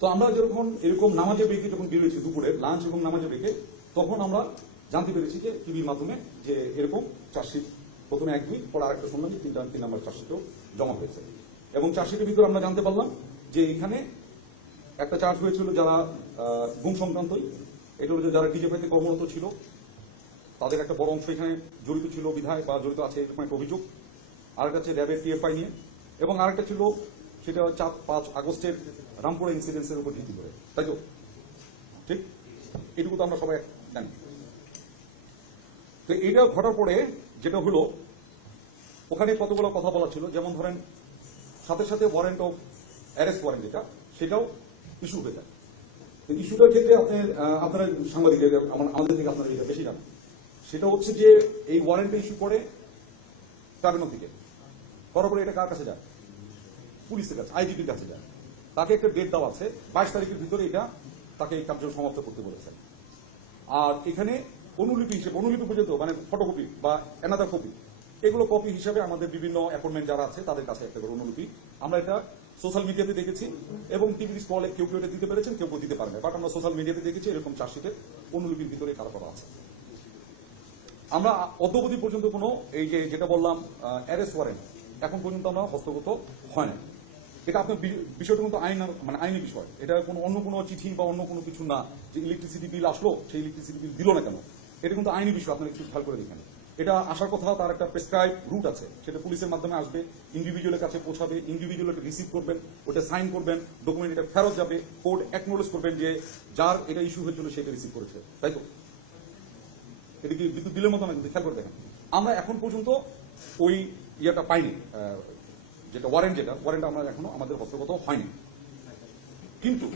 তো আমরা যখন এরকম নামাজে ব্রেকে যখন বেরিয়েছি দুপুরে লাঞ্চ এবং নামাজে ব্রেকে, তখন আমরা জানতে পেরেছি যে টিভির মাধ্যমে যে এরকম চার্জশিট প্রথমে 1-2, পরে আরেকটা শুনলাম যে 3 নাম্বার চার্জশিটও জমা হয়েছে। এবং চার্জশিটের ভিতরে আমরা জানতে পারলাম যে এখানে একটা চার্জ হয়েছিল যারা গুম সংক্রান্তই, এটা হলো যে যারা ডিজিএফআইতে কর্মরত ছিল তাদের একটা বড় অংশ এখানে জড়িত ছিল বিধায় বা জড়িত আছে এরকম একটা অভিযোগ। আরেকটা হচ্ছে র্যাবের টিএফআই নিয়ে, এবং আরেকটা ছিল সেটা 4-5 আগস্টের রামপুরা ইনসিডেন্সের উপর ভিত্তি করে, তাই তো? ঠিক, এটুকু তো আমরা সবাই জানি। তো এটা ঘটার পরে যেটা হলো, ওখানে কতগুলো কথা বলা ছিল, যেমন ধরেন সাথে সাথে ওয়ারেন্ট অফ অ্যারেস্ট ওয়ারেন্ট যেটা, সেটাও ইস্যু হয়ে যায়। তো ইস্যুটার ক্ষেত্রে আপনারা সাংবাদিক আমাদের থেকে আপনারা এটা বেশি জানেন। সেটা হচ্ছে যে এই ওয়ারেন্টটা ইস্যু করে ট্রাইব্যুনাল থেকে, করার পরে এটা কার কাছে যায়? পুলিশের কাছে, আইজিপির কাছে যায়। তাকে একটা ডেট দেওয়া আছে, 22 তারিখের ভিতরে এটা তাকে এই কার্য সমাপ্ত করতে বলেছেন। আর এখানে অনুলিপি হিসেবে, অনুলিপি পর্যন্ত মানে ফটোকপি বা অ্যানাদার কপি, এগুলো কপি হিসাবে আমাদের বিভিন্ন অ্যাপয়েন্টমেন্ট যারা আছে তাদের কাছে একটা করে অনুলিপি। আমরা এটা সোশ্যাল মিডিয়াতে দেখেছি এবং টিভির স্টলে কেউ কেউ এটা দিতে পেরেছেন, কেউ কেউ দিতে পারেন না, বাট আমরা সোশ্যাল মিডিয়াতে দেখেছি এরকম চার্জশিটের অনুলিপির ভিতরে কারা করা আছে। আমরা অদ্যবধি পর্যন্ত কোনো এই যে যেটা বললাম অ্যারেস্ট ওয়ারেন্ট এখন পর্যন্ত আমরা হস্তগত হয় না। এটা আপনার বিষয়টা কিন্তু আইনি বিষয়, এটা কোনো অন্য কোনো চিঠি বা অন্য কোনো কিছু না যে ইলেকট্রিসিটি বিল আসলো, সেই ইলেকট্রিসিটি বিল দিল না কেন, এটা কিন্তু আইনি বিষয়। আপনারা একটু খেয়াল করে দেখেন, এটা আসার কথা তার একটা প্রেসক্রাইব রুট আছে, সেটা পুলিশের মাধ্যমে আসবে, ইন্ডিভিজুয়ালের কাছে পৌঁছাবে, ইন্ডিভিজুয়াল এটা রিসিভ করবেন, ওটা সাইন করবেন, ডকুমেন্ট এটা ফেরত যাবে, কোর্ট অ্যাকনোলেজ করবেন যে যার এটা ইস্যু হয়েছিল সেটা রিসিভ করেছে, তাই তো? এটা কি বিদ্যুৎ বিলের মতো না? কিন্তু খেয়াল করে দেখেন, আমরা এখন পর্যন্ত ওই ইয়েটা পাইনি, যেটা ওয়ারেন্ট আমরা এখনো আমাদের হস্তগত হয়নি। কিন্তু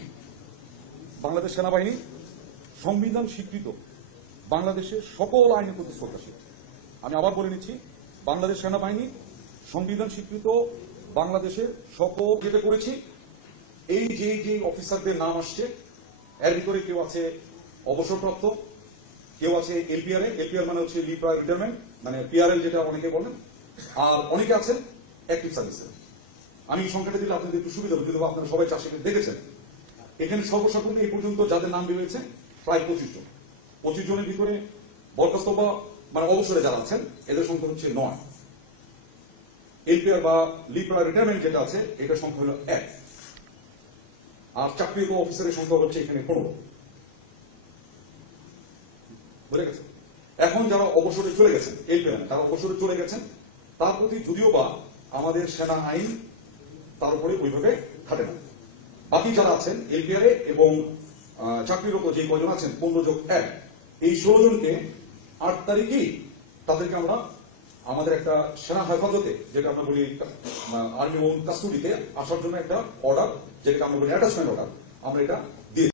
বাংলাদেশ সেনাবাহিনী সংবিধান স্বীকৃত বাংলাদেশের সকল আইনের প্রতি শ্রদ্ধাশীল। আমি আবার বলে নিচ্ছি, বাংলাদেশ সেনাবাহিনী সংবিধান স্বীকৃত বাংলাদেশের সকল, যেটা করেছি এই যে অফিসারদের নাম আসছে এর ভিতরে কেউ আছে অবসরপ্রাপ্ত, কেউ আছে এলপিআর, এলপিআর মানে হচ্ছে লিভ প্রায়র রিটায়ারমেন্ট, মানে পিআরএল যেটা অনেকে বলেন, আর অনেকে আছেন অ্যাক্টিভ সার্ভিসে। আমি সংখ্যাটা দিলে আপনাদের একটু সুবিধা হবে, কিন্তু আপনারা সবাই চার্জশিটে দেখেছেন। এখানে সর্বসাকুল্যে এই পর্যন্ত যাদের নাম বেরিয়েছে প্রায় 25 জন। 25 জনের ভিতরে বরখাস্ত বা মানে অবসরে যারা আছেন এদের সংখ্যা হচ্ছে 9। এলপিআর বা লিভ প্রায়র রিটায়ারমেন্ট যেটা আছে এটার সংখ্যা হলো 1, আর চাকরিরত অফিসারের সংখ্যা হচ্ছে এখানে 15। বুঝে গেছে? এখন যারা অবসরে চলে গেছেন, এলপিআর তারা অবসরে চলে গেছেন, তার প্রতি যদিও বা আমাদের সেনা আইন তার উপরে ওইভাবে খাটে না। বাকি যারা আছেন এলপিআর এবং চাকরিরত যে কয়জন আছেন 15+1, এই 16 জনকে 8 তারিখেই তাদেরকে আমরা আমাদের একটা সেনা হেফাজতে, যেটা আমরা বলি আর্মি ওন কাস্টডিতে আসার জন্য একটা অর্ডার, যেটাকে আমরা বলি অ্যাটাচমেন্ট অর্ডার, আমরা এটা দিয়ে